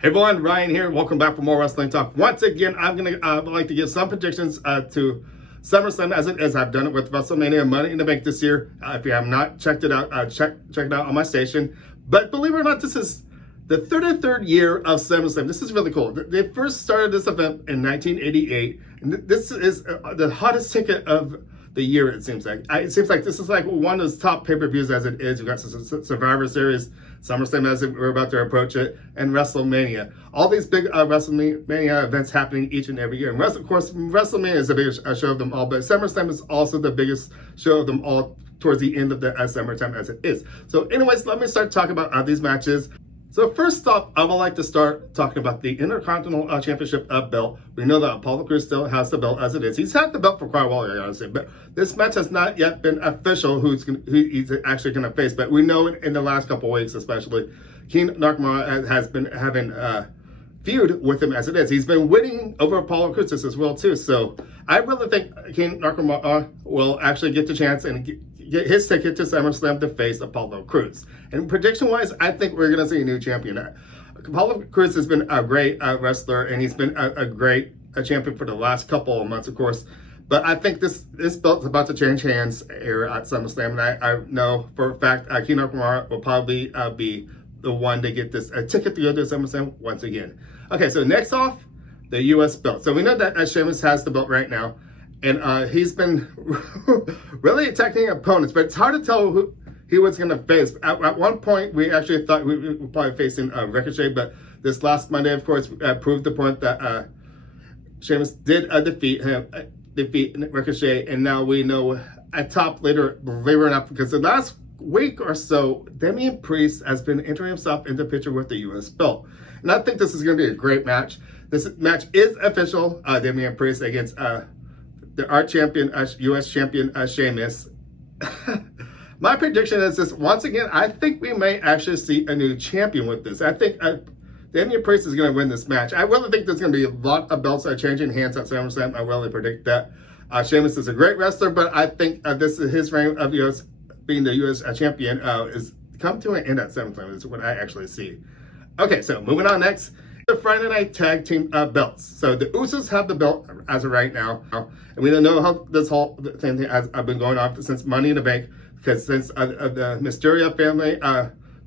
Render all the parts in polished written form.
Hey everyone, Ryan here. Welcome back for more wrestling talk. Once again, I'm gonna like to give some predictions to SummerSlam as it is. I've done it with WrestleMania Money in the Bank this year. If you have not checked it out, check it out on my station. But believe it or not, this is the 33rd year of SummerSlam. This is really cool. They first started this event in 1988, and this is the hottest ticket of the year. It seems like this is like one of those top pay-per-views as it is. We've got Survivor Series, SummerSlam as we're about to approach it, and WrestleMania. All these big WrestleMania events happening each and every year. And of course, WrestleMania is the biggest show of them all, but SummerSlam is also the biggest show of them all towards the end of the summertime as it is. So anyways, let me start talking about these matches. So first off, I would like to start talking about the Intercontinental Championship belt. We know that Apollo Crews still has the belt as it is. He's had the belt for quite a while, I gotta say, but this match has not yet been official who he's actually going to face. But we know in the last couple of weeks, especially, King Nakamura has been having feud with him as it is. He's been winning over Apollo Crews as well too. So I really think King Nakamura will actually get the chance and get his ticket to SummerSlam to face Apollo Crews. And prediction-wise, I think we're going to see a new champion. Apollo Crews has been a great wrestler, and he's been a great champion for the last couple of months, of course. But I think this belt's about to change hands here at SummerSlam, and I know for a fact King Nakamura will probably be the one to get this ticket to go to SummerSlam once again. Okay, so next off, the U.S. belt. So we know that Sheamus has the belt right now, and he's been really attacking opponents, but it's hard to tell who he was going to face. At one point, we actually thought we were probably facing Ricochet, but this last Monday, of course, proved the point that Sheamus did defeat Ricochet, and now we know at top later, believe it or not, because the last week or so, Damian Priest has been entering himself into the picture with the U.S. belt. And I think this is going to be a great match. This match is official, Damian Priest against the art champion, U.S. champion, Sheamus. My prediction is this: once again, I think we may actually see a new champion with this. I think Damian Priest is going to win this match. I really think there's going to be a lot of belts changing hands at SummerSlam. I really predict that. Sheamus is a great wrestler, but I think this is his reign of being the U.S. champion is come to an end at SummerSlam. Is what I actually see. Okay, so moving on next. The Friday Night Tag Team belts. So the Usos have the belt as of right now, and we don't know how this whole thing has been going on since Money in the Bank, because since the Mysterio family,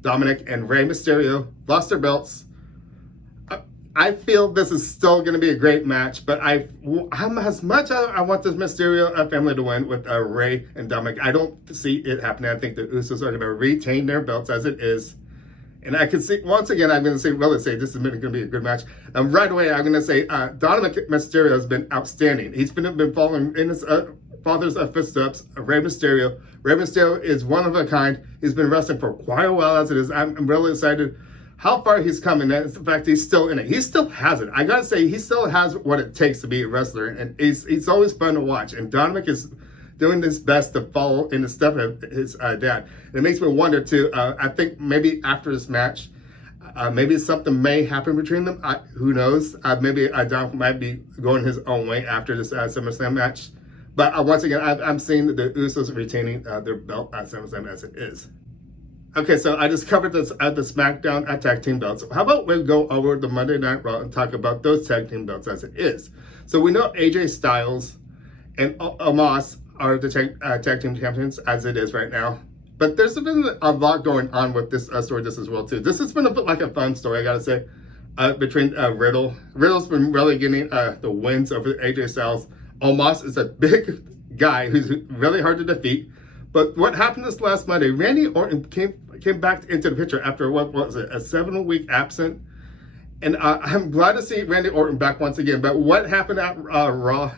Dominic and Rey Mysterio lost their belts. I feel this is still going to be a great match, but as much as I want this Mysterio family to win with Rey and Dominic, I don't see it happening. I think the Usos are going to retain their belts as it is. And I can see, once again, I'm going to say this is going to be a good match. Right away, I'm going to say Dominic Mysterio has been outstanding. He's been following in his father's footsteps, Rey Mysterio. Rey Mysterio is one of a kind. He's been wrestling for quite a while as it is. I'm really excited how far he's coming. And in fact, he's still in it. He still has it. I got to say, he still has what it takes to be a wrestler. And he's always fun to watch. And Dominic is doing his best to follow in the step of his dad. And it makes me wonder too, I think maybe after this match, maybe something may happen between them. Who knows? Maybe Dominic might be going his own way after this SummerSlam match. But once again, I'm seeing the Usos retaining their belt at SummerSlam as it is. Okay, so I just covered this at the Smackdown tag team belts. How about we go over the Monday Night Raw and talk about those tag team belts as it is? So we know AJ Styles and Omos are the tag team champions as it is right now. But there's been a lot going on with this story as well too. This has been a bit like a fun story, I gotta say, between Riddle. Riddle's been really getting the wins over AJ Styles. Omos is a big guy who's really hard to defeat. But what happened this last Monday, Randy Orton came back into the picture after, what was it, a 7-week absence. And I'm glad to see Randy Orton back once again. But what happened at Raw?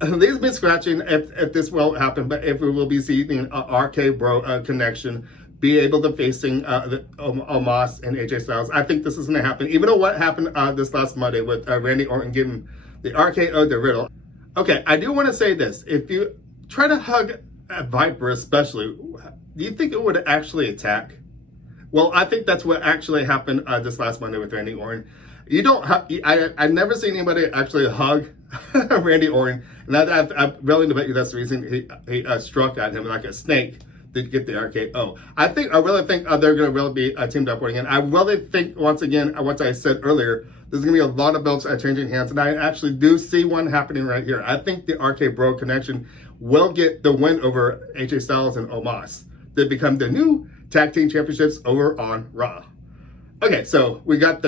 They've been scratching if this will happen, but if we will be seeing an RK Bro connection, be able to facing Omos and AJ Styles. I think this is going to happen, even though what happened this last Monday with Randy Orton giving the RKO to Riddle. Okay, I do want to say this. If you try to hug a Viper especially, do you think it would actually attack? Well, I think that's what actually happened this last Monday with Randy Orton. You don't have, I've never seen anybody actually hug Randy Orton, and I'm willing to bet you that's the reason he struck at him like a snake to get the RKO. I really think they're going to really be teamed up again. I really think, once again, what I said earlier, there's going to be a lot of belts changing hands, and I actually do see one happening right here. I think the RK Bro Connection will get the win over AJ Styles and Omos to become the new tag team championships over on Raw. Okay, so we got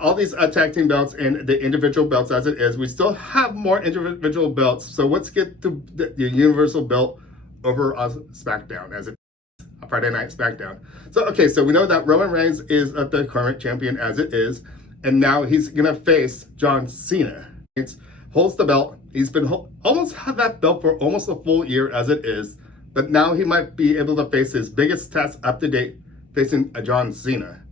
all these tag team belts and the individual belts as it is. We still have more individual belts, so let's get to the Universal belt over on Smackdown as it is, Friday Night Smackdown. So, okay, so we know that Roman Reigns is the current champion as it is, and now he's gonna face John Cena. He holds the belt. He's been almost had that belt for almost a full year as it is, but now he might be able to face his biggest test up to date, facing John Cena.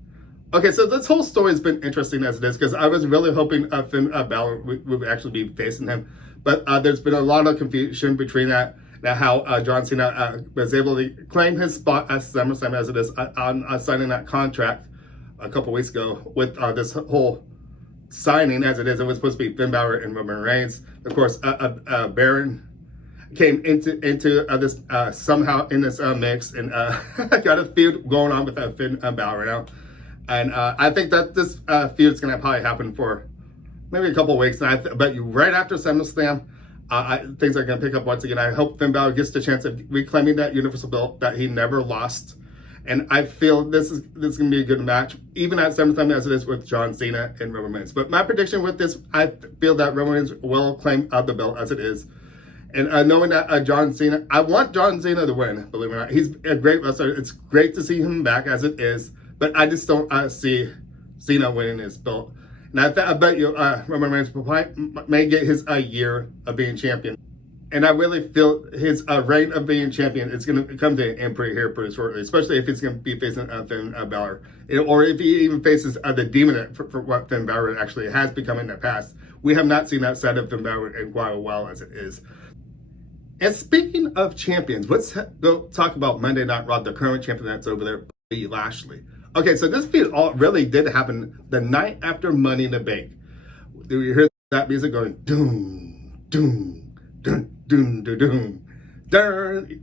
Okay, so this whole story has been interesting as it is, because I was really hoping Finn Balor would actually be facing him, but there's been a lot of confusion between that how John Cena was able to claim his spot at SummerSlam as it is on signing that contract a couple weeks ago with this whole signing as it is. It was supposed to be Finn Balor and Roman Reigns. Of course, Baron came into this somehow in this mix and got a feud going on with Finn Balor now. And I think that this feud is going to probably happen for maybe a couple of weeks. But right after SummerSlam, things are going to pick up once again. I hope Finn Balor gets the chance of reclaiming that Universal belt that he never lost. And I feel this is going to be a good match, even at SummerSlam as it is with John Cena and Roman Reigns. But my prediction with this, I feel that Roman Reigns will claim the belt as it is. And knowing that John Cena, I want John Cena to win, believe it or not. He's a great wrestler. It's great to see him back as it is. But I just don't see Cena winning his belt. And I bet you Roman Reigns may get his year of being champion. And I really feel his reign of being champion is going to come to an end here pretty shortly, especially if he's going to be facing Finn Balor. Or if he even faces the demon for what Finn Balor actually has become in the past. We have not seen that side of Finn Balor in quite a while as it is. And speaking of champions, let's go talk about Monday Night Raw, the current champion that's over there, Bobby Lashley. Okay, so this feud really did happen the night after Money in the Bank. Do you hear that music going doom, doom, doom, doom, doom, doom?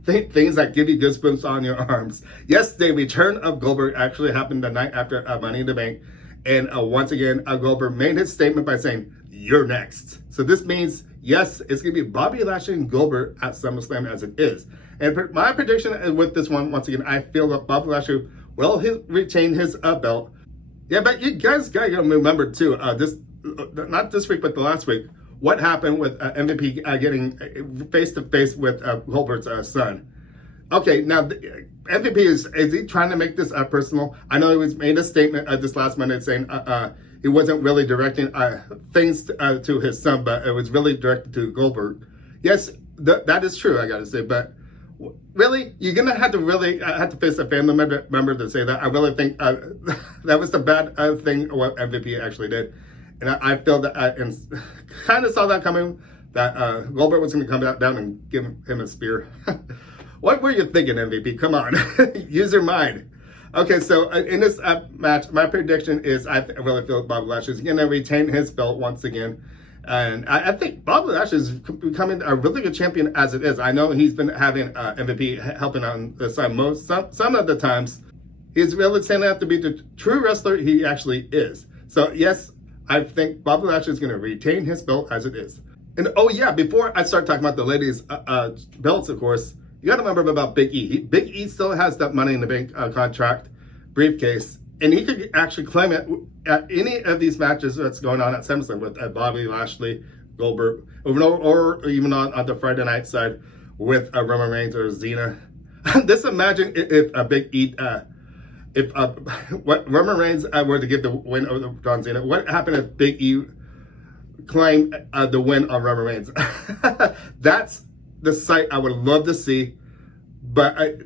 Things that give you goosebumps on your arms. Yes, the return of Goldberg actually happened the night after Money in the Bank. And once again, Goldberg made his statement by saying, "You're next." So this means, yes, it's going to be Bobby Lashley and Goldberg at SummerSlam as it is. And my prediction with this one, once again, I feel that Bobby Lashley will retain his belt. Yeah, but you guys got to remember too, not this week, but the last week, what happened with MVP getting face-to-face with Goldberg's son. Okay, now MVP is he trying to make this personal? I know he was made a statement this last Monday saying he wasn't really directing things to his son, but it was really directed to Goldberg. Yes, that is true, I got to say, but really, you're gonna have to face a family member to say that. I really think that was the bad thing what MVP actually did, and I feel that and kind of saw that coming. That Goldberg was gonna come down and give him a spear. What were you thinking, MVP? Come on, use your mind. Okay, so in this match, my prediction is I really feel Bobby Lashley is gonna retain his belt once again. And I think Bobby Lashley is becoming a really good champion as it is. I know he's been having MVP helping on the side some of the times. He's really standing out to be the true wrestler he actually is. So yes, I think Bobby Lashley is going to retain his belt as it is. And oh yeah, before I start talking about the ladies' belts, of course, you got to remember about Big E. Big E still has that Money in the Bank contract briefcase. And he could actually claim it at any of these matches that's going on at SummerSlam with Bobby Lashley, Goldberg, or even on the Friday night side with Roman Reigns or Cena. Just imagine if Big E, what Roman Reigns were to give the win over John Cena. What happened if Big E claimed the win on Roman Reigns? That's the sight I would love to see. But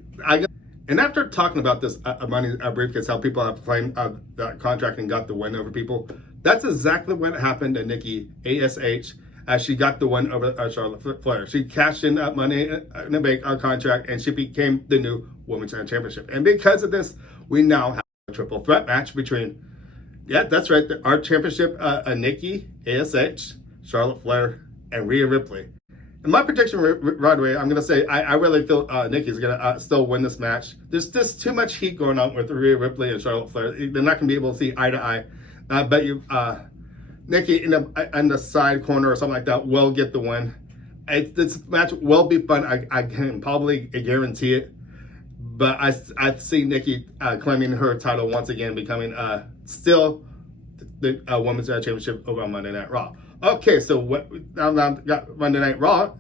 and after talking about this money briefcase, how people have claimed that contract and got the win over people, that's exactly what happened to Nikki ASH as she got the win over Charlotte Flair. She cashed in that Money in the Bank contract and she became the new Women's Championship. And because of this, we now have a triple threat match between, yeah, that's right, our championship, Nikki ASH, Charlotte Flair, and Rhea Ripley. In my prediction right away, I'm going to say I really feel Nikki's going to still win this match. There's just too much heat going on with Rhea Ripley and Charlotte Flair. They're not going to be able to see eye to eye. I bet you Nikki in the side corner or something like that will get the win. This match will be fun. I can probably guarantee it. But I see Nikki claiming her title once again, becoming still the Women's Championship over on Monday Night Raw. Okay, so now got Monday Night Raw.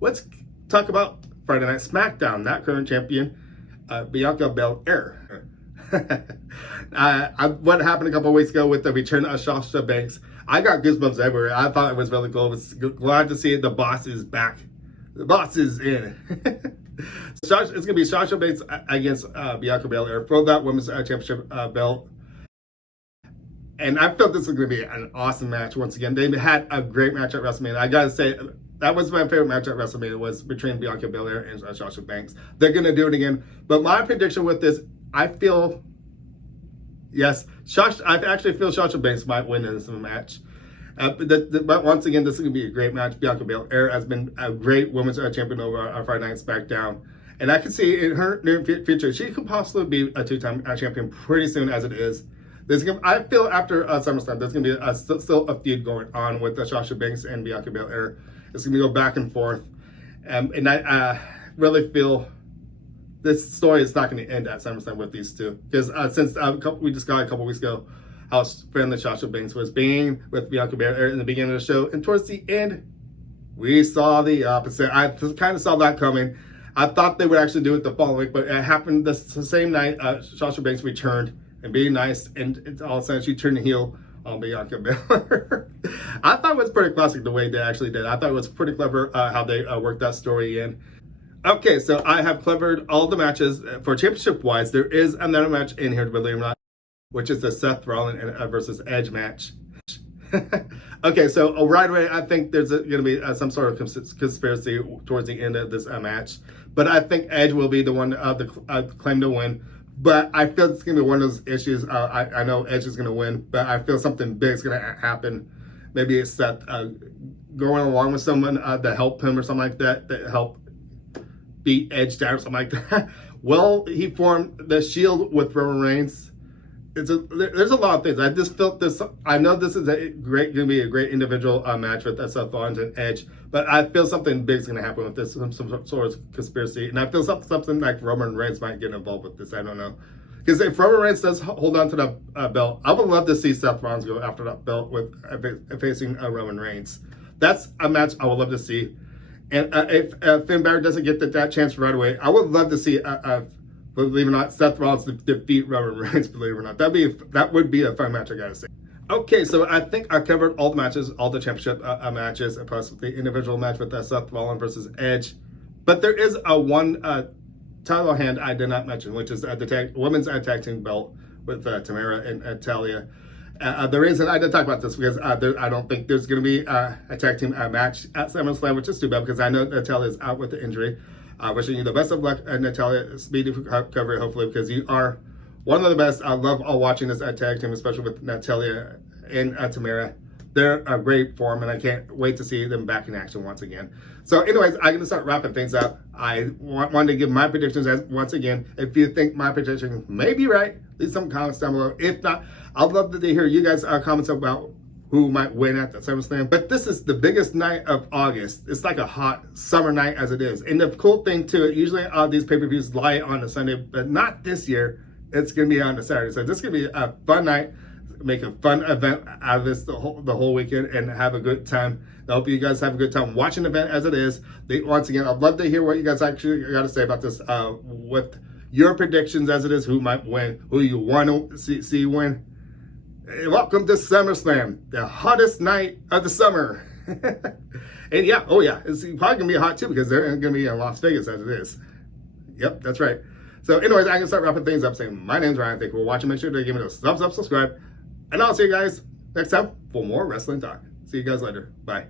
Let's talk about Friday Night Smackdown. That current champion, Bianca Belair. What happened a couple of weeks ago with the return of Sasha Banks? I got goosebumps everywhere. I thought it was really cool. I was glad to see it. The boss is back. The boss is in. It's going to be Sasha Banks against Bianca Belair for that Women's Championship belt. And I felt this was going to be an awesome match once again. They had a great match at WrestleMania. I got to say, that was my favorite match at WrestleMania, was between Bianca Belair and Sasha Banks. They're going to do it again. But my prediction with this, I feel, yes, I actually feel Sasha Banks might win in this match. But once again, this is going to be a great match. Bianca Belair has been a great women's champion over our Friday Night SmackDown. And I can see in her near future, she could possibly be a two-time champion pretty soon as it is. I feel after SummerSlam, there's going to be still a feud going on with Sasha Banks and Bianca Belair. It's going to go back and forth. And I really feel this story is not going to end at SummerSlam with these two. Because since we just got a couple weeks ago how friendly Sasha Banks was being with Bianca Belair in the beginning of the show. And towards the end, we saw the opposite. I kind of saw that coming. I thought they would actually do it the following week, but it happened the same night. Sasha Banks returned and being nice, and all of a sudden she turned the heel on Bianca Belair. I thought it was pretty classic the way they actually did. I thought it was pretty clever how they worked that story in. Okay, so I have covered all the matches for championship-wise. There is another match in here, believe it or not, which is the Seth Rollins versus Edge match. Okay, so right away, I think there's going to be some sort of conspiracy towards the end of this match. But I think Edge will be the one the claim to win. But I feel it's going to be one of those issues. I know Edge is going to win, but I feel something big is going to happen. Maybe it's Seth going along with someone to help him or something like that, that help beat Edge down or something like that. Well, he formed the Shield with Roman Reigns. There's a lot of things. I just felt this. I know this is going to be a great individual match with Seth Rollins and Edge, but I feel something big is going to happen with this, some sort of conspiracy, and I feel something like Roman Reigns might get involved with this. I don't know, because if Roman Reigns does hold on to the belt, I would love to see Seth Rollins go after that belt with facing Roman Reigns. That's a match I would love to see, and if Finn Balor doesn't get that chance right away, I would love to see believe it or not, Seth Rollins defeat Roman Reigns, believe it or not. That would be a fun match, I gotta say. Okay, so I think I covered all the matches, all the championship matches, plus the individual match with Seth Rollins versus Edge. But there is one title hand I did not mention, which is the women's tag team belt with Tamara and Talia. The reason I did talk about this because I don't think there's going to be a tag team match at SummerSlam, which is too bad because I know Natalia is out with the injury. Wishing you the best of luck, Natalia. Speedy recovery, hopefully, because you are one of the best. I love watching this tag team, especially with Natalia and Tamara. They're a great form, and I can't wait to see them back in action once again. So anyways, I'm going to start wrapping things up. I wanted to give my predictions once again. If you think my prediction may be right, leave some comments down below. If not, I'd love to hear you guys' comments about who might win at the SummerSlam. But this is the biggest night of August. It's like a hot summer night as it is. And the cool thing too, usually these pay-per-views lie on a Sunday, but not this year. It's going to be on a Saturday. So this is going to be a fun night. Make a fun event out of this the whole weekend and have a good time. I hope you guys have a good time watching the event as it is. Once again, I'd love to hear what you guys actually got to say about this with your predictions as it is, who might win, who you want to see win. Welcome to SummerSlam, the hottest night of the summer. And yeah, oh yeah, it's probably going to be hot too because they're going to be in Las Vegas as it is. Yep, that's right. So anyways, I'm going to start wrapping things up saying my name's Ryan. Thank you for watching. Make sure to give me those thumbs up, subscribe. And I'll see you guys next time for more wrestling talk. See you guys later. Bye.